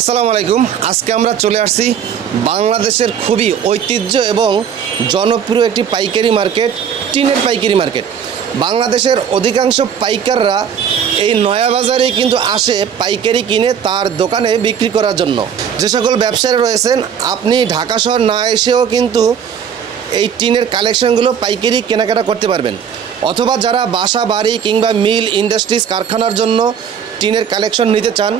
আসসালামু আলাইকুম। আজকে আমরা চলে আসছি বাংলাদেশের খুবই ঐতিহ্য এবং জনপ্রিয় একটি পাইকারি মার্কেট, টিনের পাইকারি মার্কেট। বাংলাদেশের অধিকাংশ পাইকাররা এই নয়া বাজারে কিন্তু আসে পাইকারি কিনে তার দোকানে বিক্রি করার জন্য। যে সকল ব্যবসায়ী রয়েছেন, আপনি ঢাকা শহর না এসেও কিন্তু এই টিনের কালেকশনগুলো পাইকারি কেনাকাটা করতে পারবেন, অথবা যারা বাসা বাড়ি কিংবা মিল ইন্ডাস্ট্রিজ কারখানার জন্য টিনের কালেকশন নিতে চান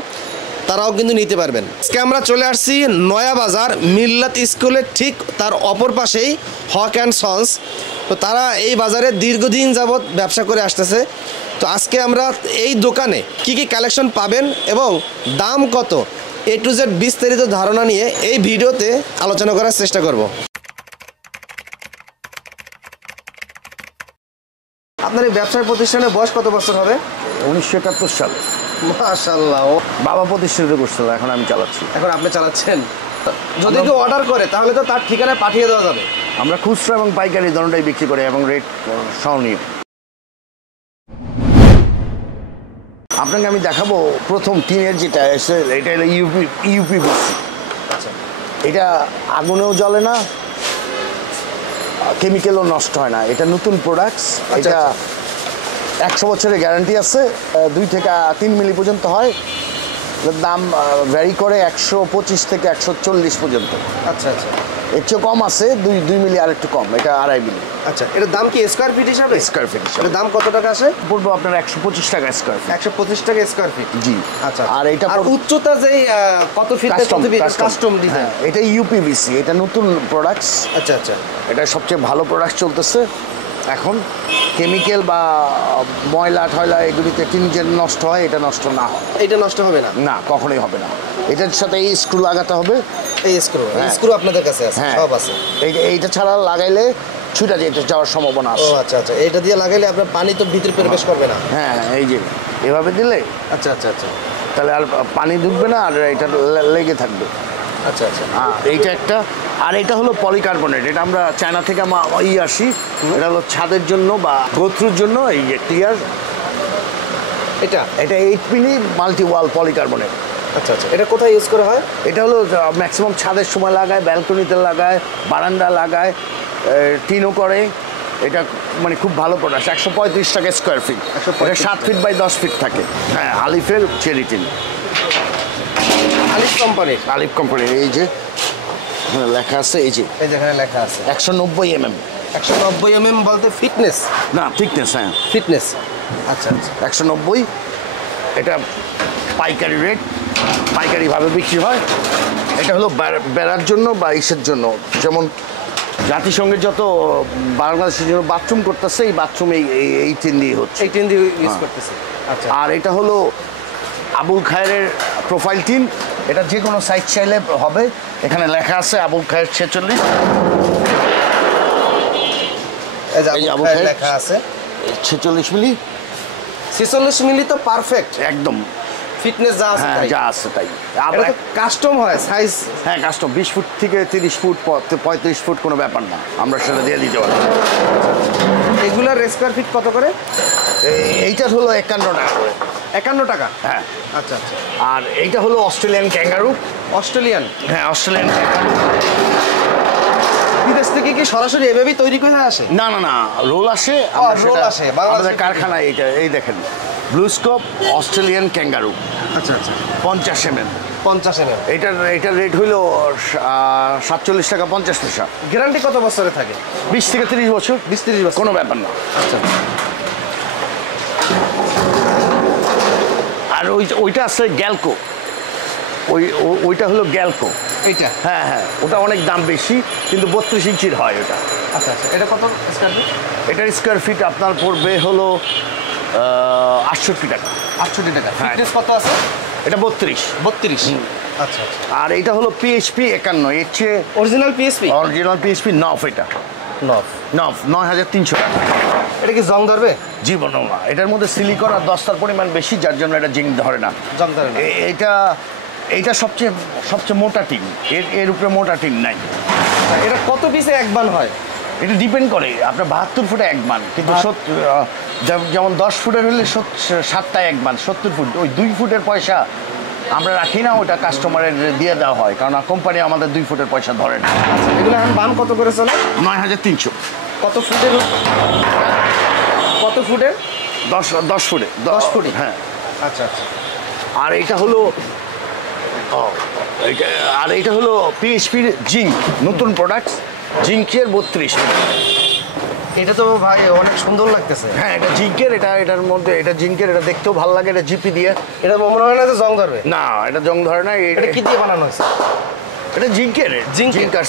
তারাও কিন্তু নিতে পারবেন। আজকে আমরা চলে আসছি নয়া বাজার মিল্লাত স্কুলের ঠিক তার অপর পাশেই হক অ্যান্ড সন্স। তো তারা এই বাজারে দীর্ঘদিন যাবৎ ব্যবসা করে আসতেছে। তো আজকে আমরা এই দোকানে কি কি কালেকশন পাবেন এবং দাম কত, A to Z বিস্তারিত ধারণা নিয়ে এই ভিডিওতে আলোচনা করার চেষ্টা করব। আপনার এই ব্যবসায় প্রতিষ্ঠানের বয়স কত বছর হবে? 1971 সালে। মাশাআল্লাহ। বাবা প্রতিষ্ঠিত করছিল, এখন আমি চালাচ্ছি। এখন আপনি চালাচ্ছেন? যদি কেউ অর্ডার করে তাহলে তো তার ঠিকানায় পাঠিয়ে দেওয়া যাবে? আমরা খুচরা এবং পাইকারি দুটোটাই বিক্রি করি এবং রেট সহনীয়। আপনাকে আমি দেখাবো প্রথম টিনের যেটা এসে, এটা হলো ইউপিভিসি। আচ্ছা, এটা আগুনেও জ্বলে না, কেমিক্যালও নষ্ট হয় না। এটা নতুন প্রোডাক্টস। এটা 100 বছরের গ্যারান্টি আছে। 2 থেকে 3 মিলি পর্যন্ত হয়। দাম ভ্যারি করে 125 থেকে 140 পর্যন্ত। আচ্ছা আচ্ছা, এর চেয়ে কম আছে, 2 মিলি আর একটু কম। এটা 2.5 মিলি। আচ্ছা, এটার দাম কি স্কোয়ার ফিট হিসাবে? স্কোয়ার ফিট হিসাবে। এটার দাম কত টাকা আসে? পড়বো আপনার 125 টাকা স্কোয়ার ফিট। 125 টাকা স্কোয়ার ফিট। জি। আচ্ছা, আর এটা উচ্চতা যে কত ফিট? Custom design. এটা ইউপিভিসি, এটা নতুন প্রোডাক্টস। আচ্ছা আচ্ছা, এটা সবচেয়ে ভালো প্রোডাক্ট চলতেছে এখন। কেমিক্যাল বা ময়লা টয়লা এগুলিতে টিন যে নষ্ট হয়, এটা নষ্ট না হয়। এটা নষ্ট হবে না? না, কখনোই হবে না। এটার সাথে এই স্ক্রু লাগাতে হবে। এই স্ক্রু আপনাদের কাছে আছে? সব আছে। এইটা ছাড়া লাগাইলে ছুটা যেতে যাওয়ার সম্ভাবনা আছে। ও আচ্ছা আচ্ছা, এটা দিয়ে লাগাইলে আপনার পানি তো ভিতরে প্রবেশ করবে না? হ্যাঁ, এই যে এভাবে দিলে আচ্ছা আচ্ছা আচ্ছা, তাহলে আর পানি ঢুকবে না, আর এটা লেগে থাকবে। আচ্ছা আচ্ছা, এইটা একটা। আর এটা হলো পলিকার্বনেট। এটা আমরা চায়না থেকে আসি। এটা হলো ছাদের জন্য বা গোথ্রুর জন্য। এই যে ক্লিয়ার, এটা 8 মিলি মাল্টি ওয়াল পলিকার্বনেট। আচ্ছা আচ্ছা, এটা কোথায় ইউজ করা হয়? এটা হলো ম্যাক্সিমাম ছাদের সময় লাগায়, ব্যালকনিতে লাগায়, বারান্দা লাগায়, টিনও করে। এটা মানে খুব ভালো প্রোডাক্ট। 135 টাকা square feet. 7 feet by 10 feet থাকে। হ্যাঁ, আলিফের চেরি টিন। আলিফ কোম্পানির। এই যে লেখা আছে, এই যে যেখানে লেখা আছে 190 mm। 190 mm বলতে ফিটনেস না, থিকনেস। হ্যাঁ, ফিটনেস। আচ্ছা আচ্ছা, 190। এটা পাইকারি রেট, পাইকারিভাবে বিক্রি হয়। এটা হলো বেড়ার জন্য বা ইসের জন্য, যেমন জাতিসংঘের যত বাংলাদেশের জন্য বাথরুম করতেছে, এই বাথরুম এই টিন দিয়ে হচ্ছে। এই টিন দিয়ে ইউজ করতেছে। আচ্ছা, আর এটা হলো আবুল খায়েরের প্রোফাইল টিন। এটা যে কোনো সাইজ চাইলে হবে। এখানে লেখা আছে আবুল খায়ের 46। এই যে আবুল খায়ের লেখা আছে 46 মিলি। 46 মিলি তো পারফেক্ট একদম। ফিটনেস যা আছে তাই। যা আছে তাই। এটা কাস্টম হয় সাইজ? হ্যাঁ, কাস্টম। 20 ফুট থেকে 30 ফুট 35 ফুট কোনো ব্যাপার না, আমরা সেটা দিয়ে দিতে পারি। এগুলার স্কোয়ার ফিট কত করে? এইটার হলো 51 টাকা করে। 51 টাকা? হ্যাঁ। আচ্ছা আচ্ছা। আর এইটা হলো অস্ট্রেলিয়ান ক্যাঙ্গারু। অস্ট্রেলিয়ান? হ্যাঁ, অস্ট্রেলিয়ান ক্যাঙ্গারু। বিদেশ থেকে কি সরাসরি এভাবেই তৈরি করে আসে? না না না, রোল আসে। রোল আসে আমাদের কারখানায়। এইটা এই দেখেন, ব্লু স্কোপ অস্ট্রেলিয়ান ক্যাঙ্গারু। আচ্ছা আচ্ছা, 50 mm। 50 mm। এটার রেট হইল 47 টাকা 50 পয়সা। গ্যারান্টি কত বছরে থাকে? 20 থেকে 30 বছর। 20-30 বছর, কোনো ব্যাপার না। আচ্ছা। আর ওইটা আছে গ্যালকো। ওইটা হলো গ্যালকো। এইটা? হ্যাঁ হ্যাঁ, ওটা অনেক দাম বেশি, কিন্তু 32 ইঞ্চির হয় ওটা। আচ্ছা আচ্ছা, এটা কত স্কোয়ার ফিট? এটার স্কোয়ার ফিট আপনার পড়বে হলো 68 টাকা। 68 টাকা। ফিটনেস কত আছে? এটা 32। আচ্ছা আচ্ছা। আর এটা হলো পিএইচপি 51। এর চেয়ে অরিজিনাল পিএইচপি নফ। এটা নফ 9300 টাকা। এটা কি জং ধরবে? জীবনও না। এটার মধ্যে সিলিকন আর দস্তার পরিমাণ বেশি, যার জন্য এটা জিং ধরে না, জং ধরে না। এইটা সবচেয়ে মোটা টিন। এর উপরে মোটা টিন নাই। এটা কত পিসে এক বান হয়? এটা ডিপেন্ড করে। আপনার 72 ফুটে এক বান, কিন্তু যেমন 10 ফুটের হলে 7টায় এক বান। 70 ফুট ওই 2 ফুটের পয়সা আমরা রাখি না, ওটা কাস্টমারের দিয়ে দেওয়া হয়, কারণ কোম্পানি আমাদের 2 ফুটের পয়সা ধরে না। এগুলো এখন দাম কত করে চলে? 9300। কত ফুটের? কত ফুটের? 10 ফুটে। 10 ফুটে? হ্যাঁ। আচ্ছা আচ্ছা। আর এটা হলো এটা হলো পিএইচপির জিঙ্ক, নতুন প্রোডাক্ট জিঙ্কের 32 ফুট। এটা তো ভাই অনেক সুন্দর লাগতেছে। হ্যাঁ, এটা জিঙ্কের, এটার মধ্যে এটা জিঙ্কের, এটা দেখতেও ভালো লাগে। এটা জিপি দিয়ে। এটা মনে হয় না যে জং ধরবে? না, এটা জং ধরে না। এটা কি দিয়ে বানানো হয়েছে? এটা জিঙ্কের, জিঙ্ক আর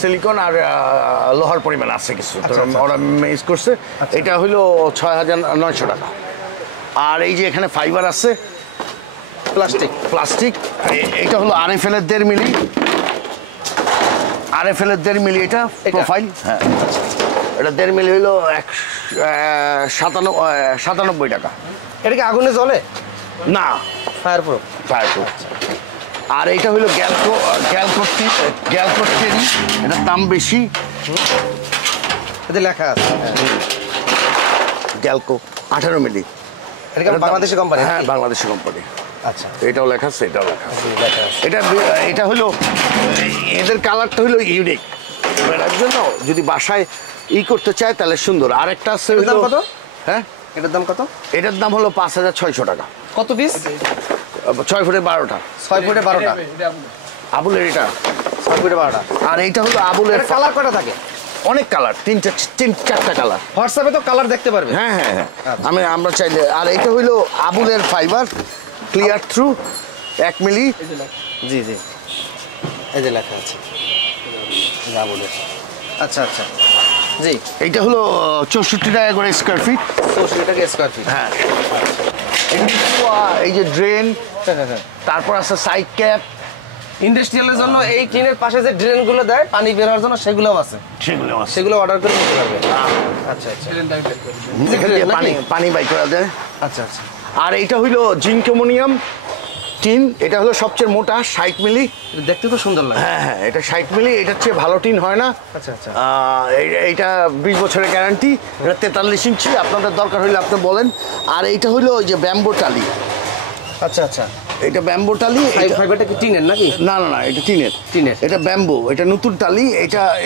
সিলিকন আর লোহার পরিমাণ আছে কিছু, তো ওরা ইউজ করছে। এটা হলো 6900 টাকা। আর এই যে এখানে ফাইবার আছে, প্লাস্টিক। এটা হলো আরএফএল এর 1.5 মিলি, এটা প্রোফাইল। হ্যাঁ, এটা 1.5 মিলি হলো 97 টাকা। এটা কি আগুনে জ্বলে? না, ফায়ার প্রুফ। আর এটা হলো গ্যালকোটেরি, এটার দাম বেশি। এতে লেখা আছে গ্যালকো 18 মিলি। এটা কি বাংলাদেশি কোম্পানি? হ্যাঁ, বাংলাদেশি কোম্পানি। আচ্ছা, এটাও লেখা আছে, এটাও লেখা আছে। লেখা আছে। এটা হলো এদের কালারটা হলো ইউনিক। এর জন্য যদি বাসায় করতে চায় তাহলে সুন্দর। আরেকটা আছে, দাম কত? হ্যাঁ, এটার দাম কত? এটার দাম হলো 5600 টাকা। কত পিস? 6 ফুটে 12টা। 6 ফুটে 12টা। আবুলের এটা 6 ফুটে 12টা। আর এইটা হলো আবুলের। কালার কয়টা থাকে? অনেক কালার, 3-4টা কালার। হোয়াটসঅ্যাপে তো কালার দেখতে পারবে। হ্যাঁ হ্যাঁ হ্যাঁ, আমরা চাইলে। আর এটা হলো আবুলের ফাইবার, ক্লিয়ার থ্রু 1 মিলি। জি জি, এই যে লেখা আছে আবুলের। আচ্ছা আচ্ছা, জি। এইটা হলো 64 টাকা করে স্কোয়ার ফিট। 64 টাকা স্কোয়ার ফিট। হ্যাঁ, এই যে ড্রেন, তারপর আছে সাইড ক্যাপ। ইন্ডাস্ট্রিয়ালের জন্য এই টিনের পাশে যে ড্রেনগুলো দেয় পানি বের হওয়ার জন্য, সেগুলোও আছে। সেগুলো অর্ডার করে নিতে পারবে। আচ্ছা আচ্ছা, পানি বাই করা দেয়। আচ্ছা আচ্ছা। আর এইটা হইলো জিঙ্ক অ্যামোনিয়াম টিন। এটা হলো সবচেয়ে মোটা, 60 মিলি। দেখতে তো সুন্দর লাগে। হ্যাঁ হ্যাঁ, এটা 60 মিলি। এটার চেয়ে ভালো টিন হয় না। আচ্ছা আচ্ছা। এইটা 20 বছরের গ্যারান্টি। এটা 43 ইঞ্চি। আপনাদের দরকার হইলে আপনি বলেন। আর এইটা হইলো ওই যে ব্যাম্বো টালি। আচ্ছা আচ্ছা, এটা ব্যাম্বো টালি। ফাইবারটা কি টিনের নাকি? না না না, এটা টিনের। এটা ব্যাম্বো, এটা নতুন টালি।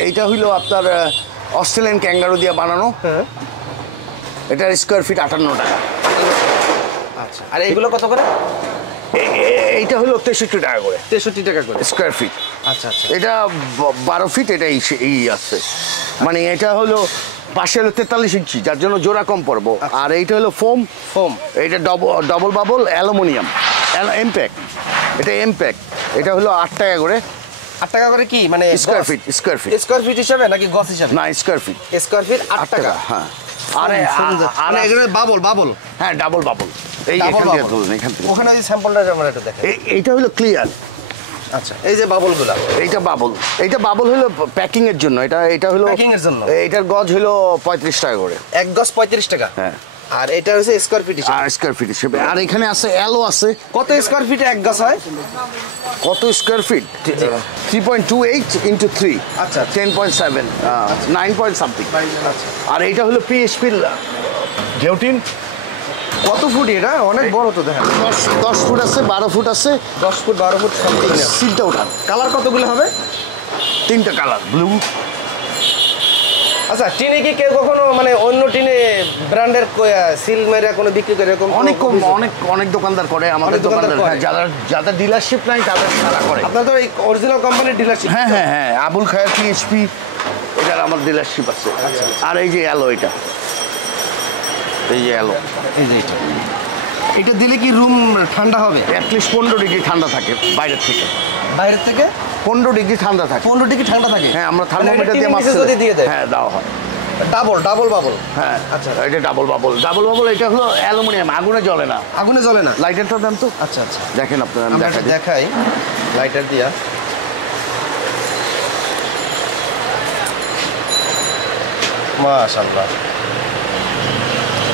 এটা হইলো আপনার অস্ট্রেলিয়ান ক্যাঙ্গারু দিয়ে বানানো। হ্যাঁ, এটার স্কোয়ার ফিট 58 টাকা। আচ্ছা, আর এইগুলো কত করে? এইটা হলো 63 টাকা করে। 63 টাকা করে স্কোয়ার ফিট। আচ্ছা আচ্ছা। এটা 12 ফিট। এটা এই আছে, মানে এটা হলো পাশে হলো 43 ইঞ্চি, যার জন্য জোড়া কম পড়বো। আর এইটা হলো ফোম। এটা ডবল বাবল অ্যালুমিনিয়াম এমপ্যাক। এটা এমপ্যাক। এটা হলো 8 টাকা করে। 8 টাকা করে কি মানে? স্কোয়ার ফিট হিসাবে নাকি গজ হিসাবে? না, স্কোয়ার ফিট। 8 টাকা। হ্যাঁ। আর এগুলো বাবল। হ্যাঁ, ডাবল বাবল। এই এখান থেকে ধরুন, এখান থেকে। ওখানে ওই স্যাম্পলটা আমরা একটু দেখাই। এইটা হলো ক্লিয়ার। আচ্ছা, এই যে বাবলগুলো, এইটা বাবল হলো প্যাকিং এর জন্য। এটা হলো প্যাকিং এর জন্য। এটার গজ হলো 35 টাকা করে। এক গজ 35 টাকা। হ্যাঁ। আর এটা হচ্ছে স্কয়ার ফিট হিসেবে। আর স্কয়ার ফিট হিসেবে। আর এখানে আছে অ্যালো আছে। কত স্কয়ার ফিটে এক গজ হয়? কত স্কয়ার ফিট? 3.28 into 3। আচ্ছা, 10.7, 9 point something। আর এইটা হলো পিএইচপি ঘেউটিন। কত ফুট এটা? অনেক বড় তো দেখেন। 10 ফুট আছে, 12 ফুট আছে। 10 ফুট 12 ফুট সামথিং। সিলটা ওঠান। কালার কতগুলো হবে? 3টা কালার, ব্লু। আচ্ছা, টিনে কি কেউ কখনো মানে অন্য টিনে ব্র্যান্ডের সিল মেরে কোনো বিক্রি করে এরকম? অনেক দোকানদার করে। আমাদের দোকানদার, যাদের ডিলারশিপ নাই তাদের তারা করে। আপনার তো এই অরিজিনাল কোম্পানির ডিলারশিপ? হ্যাঁ হ্যাঁ হ্যাঁ, আবুল খায়ের পিএইচপি, এটার আমার ডিলারশিপ আছে। আর এই যে অ্যালো, এই যে অ্যালো, এই যে এটা দিলে কি রুম ঠান্ডা হবে? অ্যাটলিস্ট 15 ডিগ্রি ঠান্ডা থাকে বাইরের থেকে। 15 ডিগ্রি ঠান্ডা থাকে। 15 ডিগ্রি ঠান্ডা থাকে? হ্যাঁ, আমরা থার্মোমিটার দিয়ে মাপতে যদি দিয়ে দেয়। হ্যাঁ, দেওয়া হয়। Double bubble. হ্যাঁ, আচ্ছা, এটা ডাবল বাবল। এটা হলো অ্যালুমিনিয়াম, আগুনে জ্বলে না। লাইটারটা দেন তো। আচ্ছা আচ্ছা, দেখেন আপনারা। আমরা দেখাই লাইটার দিয়া। মাশাআল্লাহ,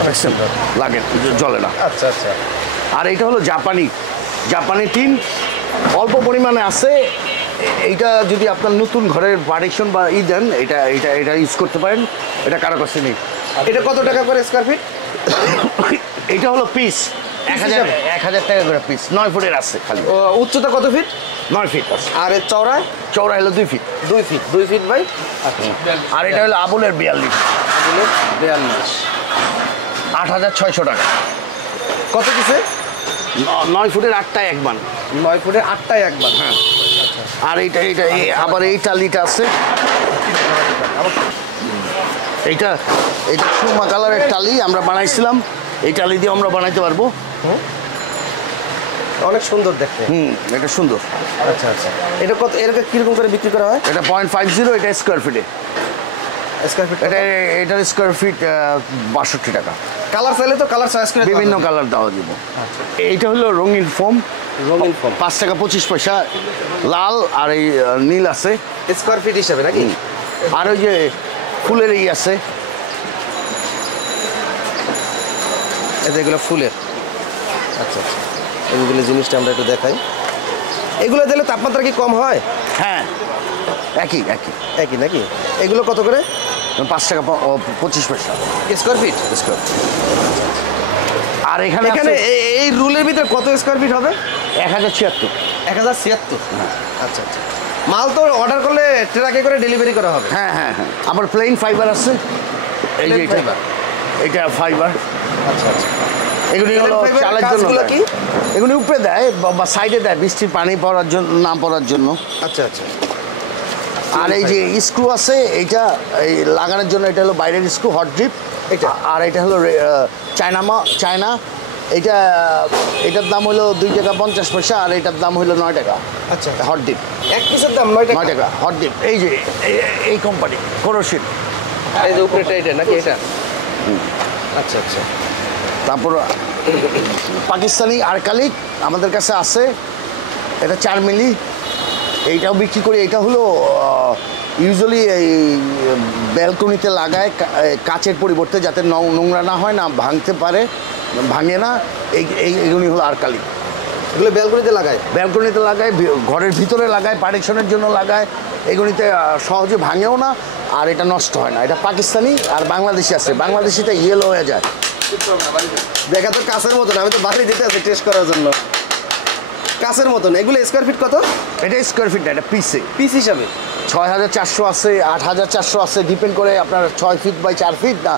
অনেক সুন্দর লাগে, জ্বলে না। আচ্ছা আচ্ছা। আর এটা হলো জাপানি টিন, অল্প পরিমাণে আছে। এইটা যদি আপনার নতুন ঘরের পার্টিশন বা দেন, এটা ইউজ করতে পারেন। এটা কারো কাছে নেই। এটা কত টাকা করে স্কয়ার ফিট? এটা হলো পিস 1000 টাকা করে পিস, 9 ফুটের আছে খালি। উচ্চতা কত ফিট? 9 ফিট আছে। আর এর চওড়ায়? চওড়া হলো 2 ফিট। 2 feet by. আচ্ছা, আর এটা হলো আবুলের 42, 42। 8600 টাকা। কত কিসে? 9 ফুটের 8টায় একবার। 9 ফুটে 8টায় একবার। হ্যাঁ। আর এইটা আবার এই টালিটা আছে, এইটা সুরমা কালারের টালি আমরা বানাইছিলাম, এই টালি দিয়ে আমরা বানাইতে পারবো। অনেক সুন্দর দেখতে। এটা সুন্দর। আচ্ছা আচ্ছা, এটা কত, এর কিরকম করে বিক্রি করা হয়? এটা 0.50, এটা স্কোয়ার ফিটে। স্কয়ার ফিট এটার স্কোয়ার ফিট 62 টাকা। কালার চাইলে তো কালার চয়েস করে বিভিন্ন কালার দেওয়া দিব। এইটা হলো রঙিন ফোম, রঙিন ফোম, 5 টাকা 25 পয়সা, লাল আর এই নীল আছে স্কয়ার ফিট হিসাবে নাকি? আর ওই যে ফুলের এই আছে, এগুলো ফুলের। আচ্ছা আচ্ছা, এগুলো জিনিসটা আমরা একটু দেখাই। এগুলো দিলে তাপমাত্রা কি কম হয়? হ্যাঁ, একই নাকি? এগুলো কত করে? 5 টাকা 25 পয়সা স্কয়ার ফিট। আর এখানে এই রুলের ভিতরে কত স্কয়ার ফিট হবে? 1076। 1076। আচ্ছা আচ্ছা, মাল তো অর্ডার করলে ট্রাকে করে ডেলিভারি করা হবে? হ্যাঁ। আবার প্লেন ফাইবার আছে, এই যে এটা ফাইবার। আচ্ছা আচ্ছা, এগুলি হলো চালের জন্য। কি এগুলি উপরে দেয় বা সাইডে দেয় বৃষ্টির পানি পড়ার জন্য, না পড়ার জন্য। আচ্ছা আচ্ছা। আর এই যে স্ক্রু আছে, এইটা এই লাগানোর জন্য, এটা হলো বাইরের স্ক্রু, হট ড্রিপ এটা। আর এটা হলো চায়না। এটার দাম হলো 2 টাকা 50 পয়সা, আর এটার দাম হলো 9 টাকা। আচ্ছা, হট ডিপ এক পিসের দাম 9 টাকা হট ডিপ। এই যে এই কোম্পানি কোরোশিন, এই যে উপরেটা এটা নাকি এটা? আচ্ছা আচ্ছা। তারপর পাকিস্তানি আরকালিক আমাদের কাছে আছে, এটা 4 মিলি, এইটাও বিক্রি করি। এটা হলো ইউজুয়ালি এই ব্যালকনিতে লাগায় কাচের পরিবর্তে, যাতে নোংরা না হয়, না ভাঙে না। এইগুলি হলো আরকালিক। এগুলো ব্যালকনিতে লাগায়, ঘরের ভিতরে লাগায়, পার্টিশনের জন্য লাগায়। এগুলিতে সহজে ভাঙেও না, আর এটা নষ্ট হয় না। এটা পাকিস্তানি আর বাংলাদেশি আছে। বাংলাদেশিটা ইয়েলো হয়ে যায়। দেখা তো কাছের মতন, আমি তো বাড়ি দিতে আছি টেস্ট করার জন্য। কাছের মতন। এগুলো স্কয়ার ফিট কত? এটা স্কোয়ার ফিট না, এটা পিস হিসাবে 6400 আছে, 8400 আছে, ডিপেন্ড করে আপনার 6 ফিট বাই 4 ফিট না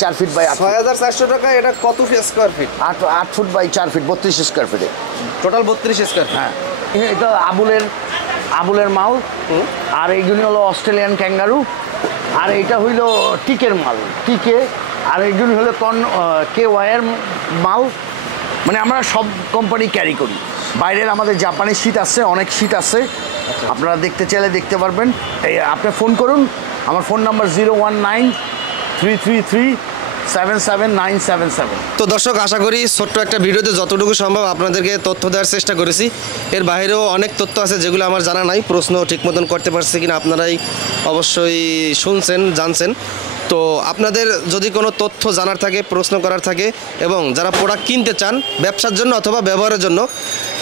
4 ফিট বাই 6400 টাকা। এটা কত square feet? 8 foot by 4 feet, 32 square ফিটে। Total 32 square. হ্যাঁ, এটা আবুলের মাল। আর এইগুলি হলো অস্ট্রেলিয়ান ক্যাঙ্গারু। আর এইটা হইল টিকের মাল, টিকে। আর এইগুলি হলো KY-এর মাল। মানে আমরা সব কোম্পানি ক্যারি করি। বাইরের আমাদের জাপানি শীট আছে, অনেক শীট আছে, আপনারা দেখতে চাইলে দেখতে পারবেন। এই আপনি ফোন করুন, আমার ফোন নাম্বার 019-333-77977। তো দর্শক, আশা করি ছোট্ট একটা ভিডিওতে যতটুকু সম্ভব আপনাদেরকে তথ্য দেওয়ার চেষ্টা করেছি। এর বাইরেও অনেক তথ্য আছে যেগুলো আমার জানা নাই, প্রশ্ন ঠিক মতন করতে পারছি কিনা আপনারাই অবশ্যই শুনছেন, জানছেন। তো আপনাদের যদি কোনো তথ্য জানার থাকে, প্রশ্ন করার থাকে, এবং যারা প্রোডাক্ট কিনতে চান ব্যবসার জন্য অথবা ব্যবহারের জন্য,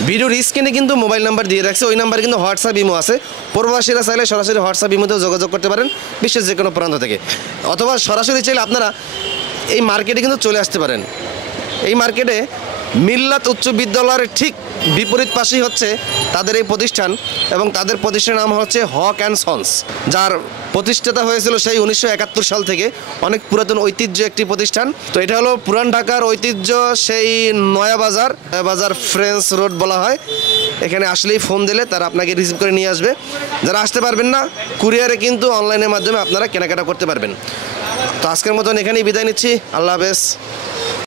ভিডিওর স্ক্রিনে কিন্তু মোবাইল নাম্বার দিয়ে রাখছে। ওই নাম্বারে কিন্তু হোয়াটসঅ্যাপ ইমো আছে। প্রবাসীরা চাইলে সরাসরি হোয়াটসঅ্যাপ ইমোতেও যোগাযোগ করতে পারেন বিশ্বের যে কোনো প্রান্ত থেকে, অথবা সরাসরি চাইলে আপনারা এই মার্কেটে কিন্তু চলে আসতে পারেন। এই মার্কেটে মিল্লাত উচ্চ বিদ্যালয়ের ঠিক বিপরীত পাশেই হচ্ছে তাদের এই প্রতিষ্ঠান, এবং তাদের প্রতিষ্ঠানের নাম হচ্ছে হক অ্যান্ড সন্স, যার প্রতিষ্ঠাতা হয়েছিল সেই 1971 সাল থেকে। অনেক পুরাতন ঐতিহ্য একটি প্রতিষ্ঠান। তো এটা হলো পুরান ঢাকার ঐতিহ্য, সেই নয়া বাজার ফ্রেঞ্চ রোড বলা হয়। এখানে আসলেই ফোন দিলে তারা আপনাকে রিসিভ করে নিয়ে আসবে। যারা আসতে পারবেন না, কুরিয়ারে কিন্তু অনলাইনের মাধ্যমে আপনারা কেনাকাটা করতে পারবেন। তো আজকের মতন এখানেই বিদায় নিচ্ছি। আল্লাহ হাফেজ।